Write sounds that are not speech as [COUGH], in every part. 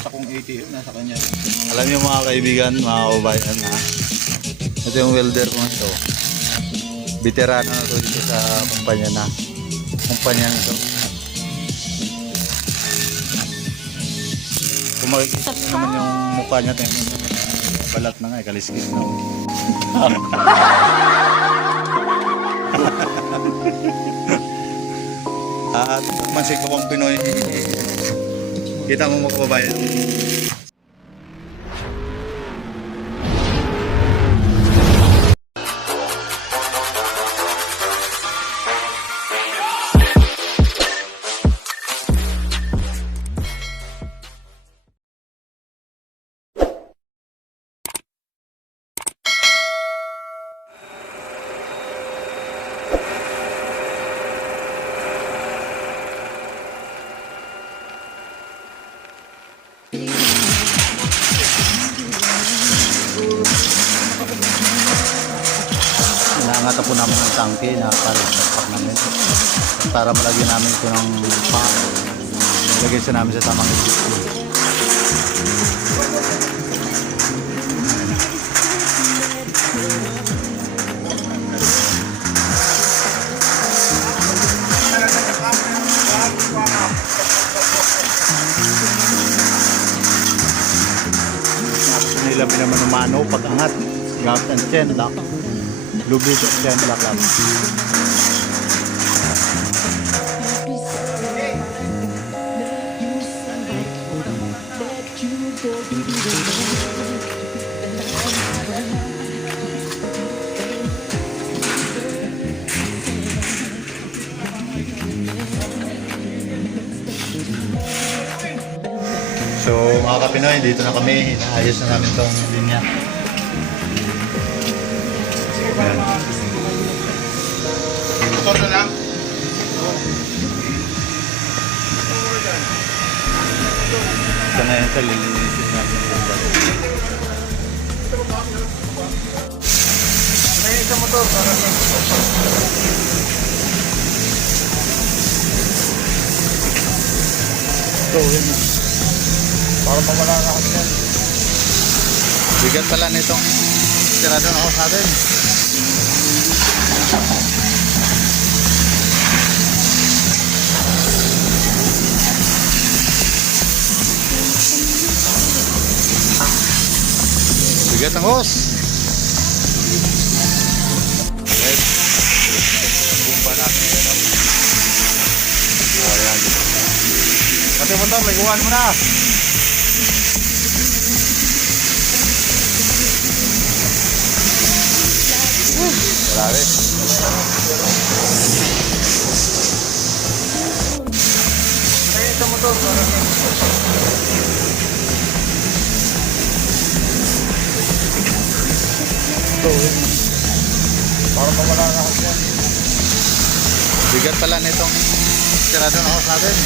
Takong ATM nasa kanya. Alam niyo mga kaibigan, mga kabayan na ito yung welder ko ito. Veterano na to dito sa kumpanya na. Kumpanya nito. Kung makikita niyo naman yung mukha niya. Balat na nga, eh, kaliskis na. [LAUGHS] At mansig ko pang Pinoy, kita mo mga kababayan. Po namin ng tangke na para sa pack namin. Para malagyan namin ito ng pack. Lagyan siya namin sa tamang isip. Nilamin naman ng mano pag angat. Gamit ang chain lock. Lubid ang lang. So mga kapinoy, dito na kami. Inaayos na namin tong linya. Ayan. Motor na lang. Ito na yun sa lilinisin namin yung balik. May isang motor para sa So, yun na. Para pamala na kami yan. Bigat pala nitong tirado na ako sa atin. Bigat ng hose. Right. Bumba natin no? Ayan. Pati mo to, may kuhaan mo na. Grabe. May isang motor sa So, yun. Para pamala na kami yan. Bigat pala nitong tirado na ako sa atin.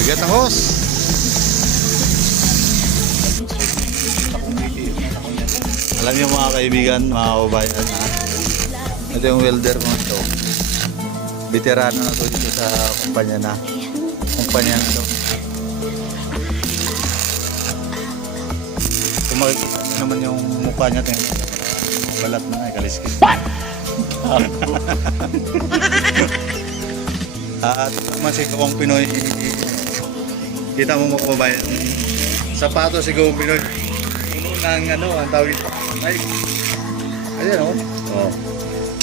Bigat ng hose. Alam niyo mga kaibigan, mga kababayan, ha? Ito yung welder ko ito. Veterano na to dito sa kumpanya na. Kumpanya na to. Kung makikita niyo naman yung mukha niya, tingnan niyo. Balat na nga, eh, kaliskis. At masig akong Pinoy, kita mo mga kababayan, sapato si Gawang Pinoy. Puno ng ano, ang tawag ito. Ay, ayan o. Oh.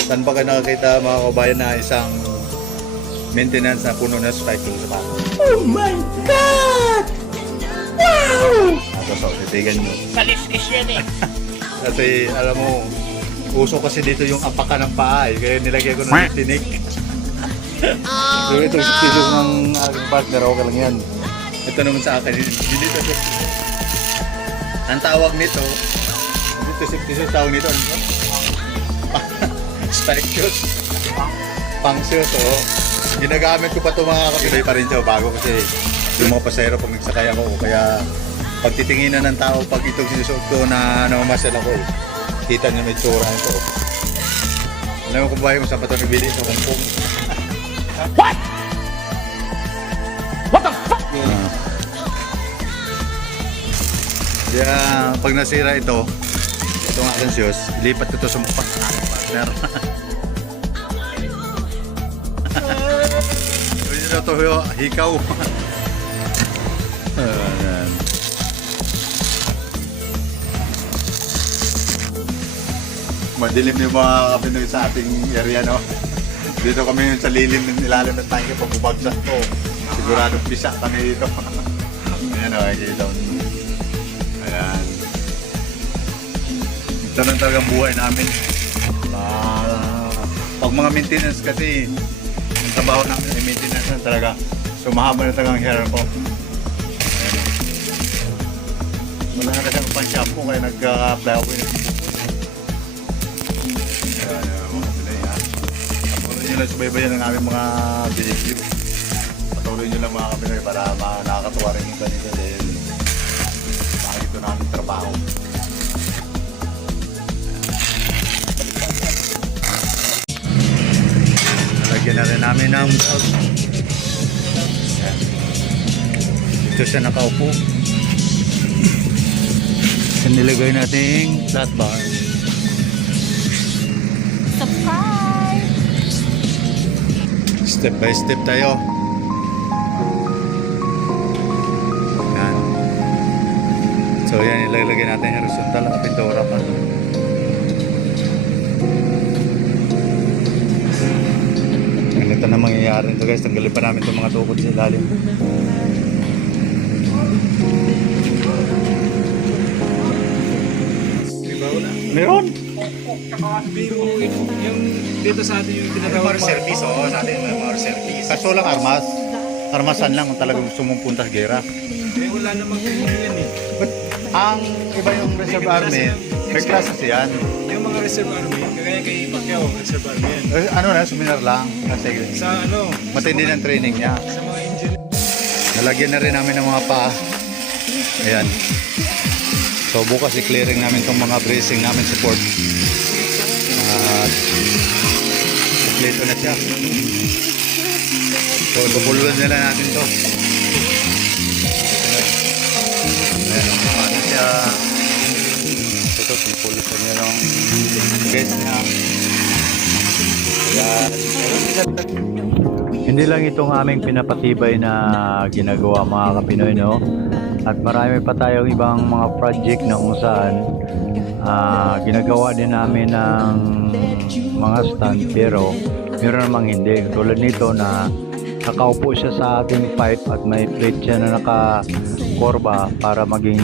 Saan ba kayo nakakita mga kabayan na isang maintenance na puno na spike yung sapato? Oh my God! Wow! Ito so, titigan nyo. Kaliskis yan eh. [LAUGHS] Kasi alam mo, uso kasi dito yung apakan ng paa eh. Kaya nilagay ko ng tinik. so ito, no. ng aking partner, okay lang yan. Ito naman sa akin, hindi dito siya. Ang tawag nito, dito tawag nito, ano? ba? Spike shoes. Pang shoes, oh. Ginagamit ko pa ito mga kapilay pa rin siya bago kasi yung mga pasero pag nagsakay ako, kaya Pag titinginan ng tao, pag itong sinusuot ko na namamasal ako, eh, kita niyo may tsura nito. Alam mo kung bakit mo sa pato nagbili sa Hong Kong? [LAUGHS] What? What the fuck? Ah. Kaya pag nasira ito, itong aking shoes, lipat ko ito sa mukha ng aking partner. Pwede na ito hikaw. [LAUGHS] Ayan. Madilim yung mga kapinoy sa ating area, no? Dito kami sa lilim ng ilalim ng tangke pag bubagsak ko. Siguradong bisa kami dito. [LAUGHS] Ayan o, nakikita mo. Ayan. Na talagang buhay namin. Ah, pag mga maintenance kasi, ang trabaho namin ay maintenance na talaga. So mahaba na talagang hair ko. Wala na kasi pang shampoo kaya nag-apply ako yun. Ayan, ayan, mga Pinoy ha. Patuloy nyo lang subaybayan ng aming mga video. Patuloy nyo lang mga Pinoy para nakakatuwa rin yung ganito dahil bakit ito namin trabaho. Namin ng belt. Ayan. Ito siya nakaupo. Nilagay nating flat bar. Surprise! Step by step tayo. Yan. So yan, ilalagay natin yung horizontal at pintura pa. Ganito na mangyayari nito guys. Tanggalin pa namin itong mga tukod sa ilalim. Meron! Yung, dito sa atin yung tinatawag Mga service, oo. Sa atin may mga service. Kaso lang armas. Armasan lang kung talagang gusto mong punta sa gera. Eh, wala namang yan eh. But ang iba yung reserve army, may classes yan. Yung mga reserve army, kay Pacquiao, yan. Eh, ano na, seminar lang. Kasi Sa ano, matindi ng training niya. sa mga engineer. Nalagyan na rin namin ng mga paa. Ayan. So bukas i-clearing namin itong mga bracing namin support. At kompleto na siya. So dubuluan nila natin to. Ayan, ano siya. Ito, pupulutan niya ng base niya. Hindi lang itong aming pinapatibay na ginagawa mga kapinoy, no? At marami pa tayong ibang mga project na kung saan ah, ginagawa din namin ng mga stand pero meron namang hindi. Tulad nito na nakaupo siya sa ating pipe at may plate siya na nakakorba para maging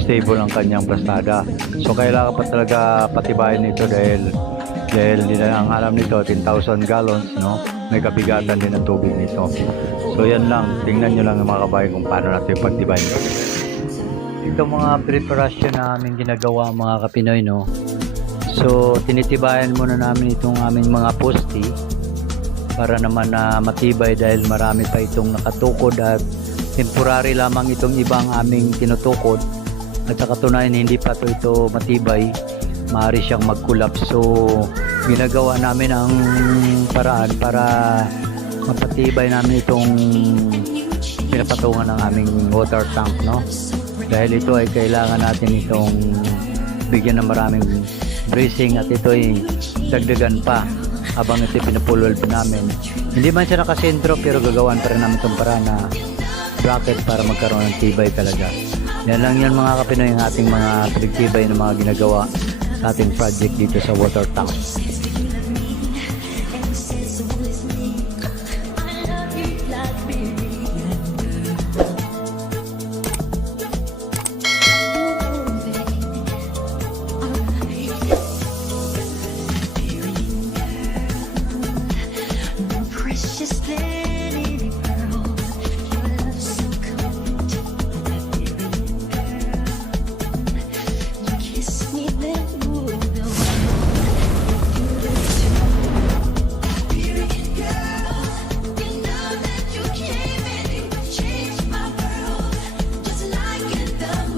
stable ang kanyang plastada. So kailangan pa talaga patibayin ito dahil dahil na ang alam nito 10,000 gallons no? May kabigatan din ang tubig nito. So yan lang. Tingnan nyo lang mga kabayan kung paano natin pagtibayin. Ito mga preparasyon na aming ginagawa mga kapinoy no? So tinitibayan muna namin itong aming mga posti para naman na matibay dahil marami pa itong nakatukod at temporary lamang itong ibang aming tinutukod at sa hindi pa to ito matibay. Maaari siyang mag-collapse. So ginagawa namin ang paraan para mapatibay namin itong pinapatungan ng aming water tank no? Dahil ito ay kailangan natin itong bigyan ng maraming bracing at ito ay dagdagan pa habang ito pinapulwal pa namin. Hindi man siya nakasentro pero gagawan pa rin namin itong paraan na bracket para magkaroon ng tibay talaga yan lang yan mga kapinoy ang ating mga pinagtibay ng mga ginagawa sa ating project dito sa water tank